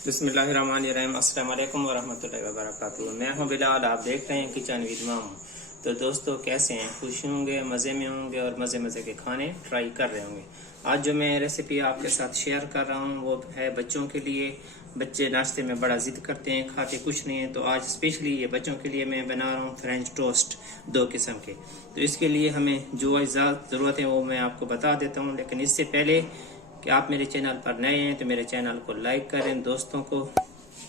बिस्मिल्लाहिर्रहमानिर्रहीम। अस्सलाम वालेकुम वरहमतुल्लाहि वबरकातुहू। मैं हूं बिलाल, आप देख रहे हैं किचन विद मामू। तो दोस्तों, कैसे हैं? खुश होंगे, मज़े में होंगे और मज़े के खाने ट्राई कर रहे होंगे। आज जो मैं रेसिपी आपके साथ शेयर कर रहा हूं वो है बच्चों के लिए। बच्चे नाश्ते में बड़ा ज़िद करते हैं, खाते कुछ नहीं है। तो आज स्पेशली ये बच्चों के लिए मैं बना रहा हूँ फ्रेंच टोस्ट, 2 किस्म के। तो इसके लिए हमें जो अज़्ज़ा ज़रूरत है वो मैं आपको बता देता हूँ। लेकिन इससे पहले कि आप मेरे चैनल पर नए हैं तो मेरे चैनल को लाइक करें, दोस्तों को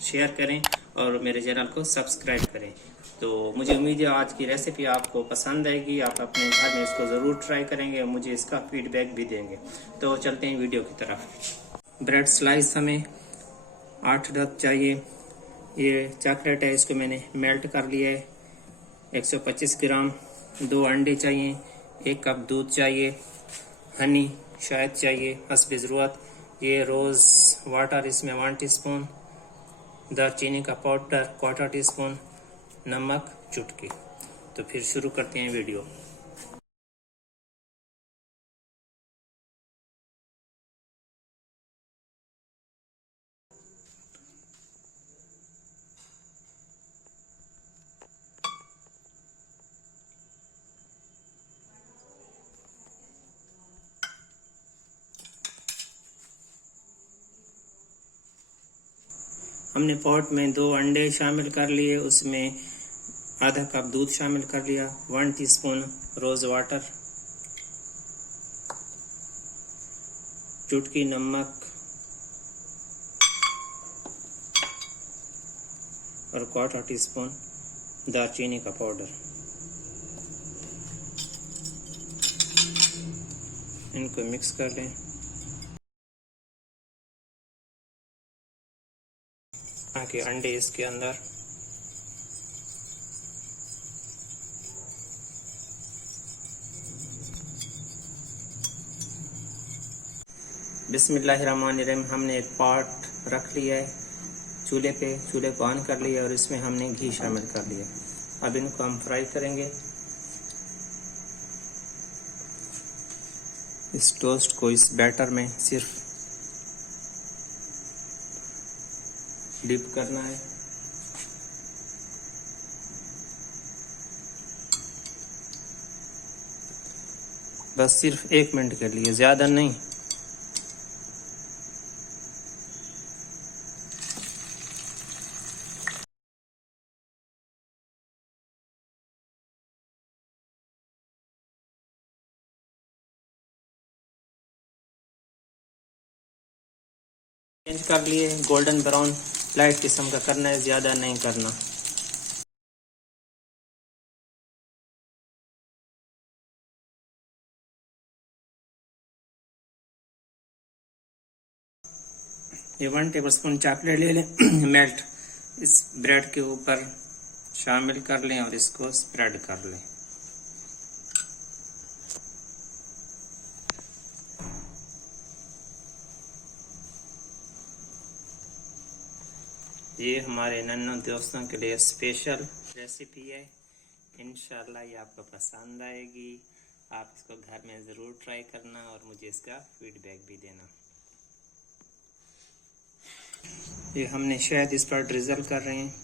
शेयर करें और मेरे चैनल को सब्सक्राइब करें। तो मुझे उम्मीद है आज की रेसिपी आपको पसंद आएगी, आप अपने घर में इसको ज़रूर ट्राई करेंगे और मुझे इसका फीडबैक भी देंगे। तो चलते हैं वीडियो की तरफ। ब्रेड स्लाइस हमें 8-10 चाहिए। ये चॉकलेट है, इसको मैंने मेल्ट कर लिया है। 125 ग्राम। 2 अंडे चाहिए। 1 कप दूध चाहिए। हनी शायद चाहिए हस्ब ज़रूरत। ये रोज़ वाटर इसमें 1 टीस्पून। दालचीनी का पाउडर 1/4 टीस्पून। नमक चुटकी। तो फिर शुरू करते हैं वीडियो। हमने पॉट में 2 अंडे शामिल कर लिए, उसमें आधा कप दूध शामिल कर लिया, 1 टीस्पून रोज़ वाटर, चुटकी नमक और 1/4 टीस्पून दालचीनी का पाउडर। इनको मिक्स कर लें। आके अंडे इसके अंदर, बिस्मिल्लाहिर्रहमानिर्रहीम। हमने एक पॉट रख लिया है चूल्हे पे, चूल्हे को ऑन कर लिया और इसमें हमने घी शामिल कर लिया। अब इनको हम फ्राई करेंगे। इस टोस्ट को इस बैटर में सिर्फ डिप करना है। बस सिर्फ 1 मिनट के लिए, ज़्यादा नहीं। चेंज कर लिए, गोल्डन ब्राउन लाइट किस्म का करना है, ज़्यादा नहीं करना। ये 1 टेबलस्पून चॉकलेट ले लें मेल्ट, इस ब्रेड के ऊपर शामिल कर लें और इसको स्प्रेड कर लें। ये हमारे नन्नों दोस्तों के लिए स्पेशल रेसिपी है। इंशाल्लाह ये आपको पसंद आएगी। आप इसको घर में ज़रूर ट्राई करना और मुझे इसका फीडबैक भी देना। ये हमने शहद इस पर ड्रिजल कर रहे हैं।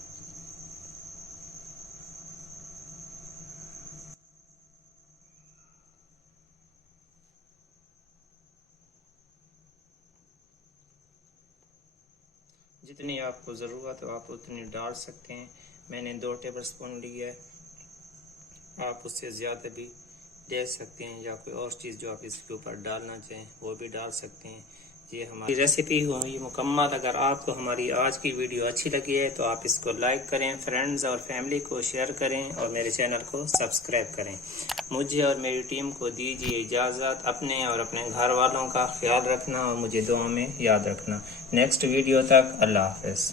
जितनी आपको ज़रूरत हो आप उतनी डाल सकते हैं। मैंने 2 टेबलस्पून ली है, आप उससे ज़्यादा भी ले सकते हैं या कोई और चीज़ जो आप इसके ऊपर डालना चाहें वो भी डाल सकते हैं। ये हमारी रेसिपी हुई मुकम्मल। अगर आपको हमारी आज की वीडियो अच्छी लगी है तो आप इसको लाइक करें, फ्रेंड्स और फैमिली को शेयर करें और मेरे चैनल को सब्सक्राइब करें। मुझे और मेरी टीम को दीजिए इजाज़त। अपने और अपने घर वालों का ख्याल रखना और मुझे दुआ में याद रखना। नेक्स्ट वीडियो तक अल्लाह हाफ़िज़।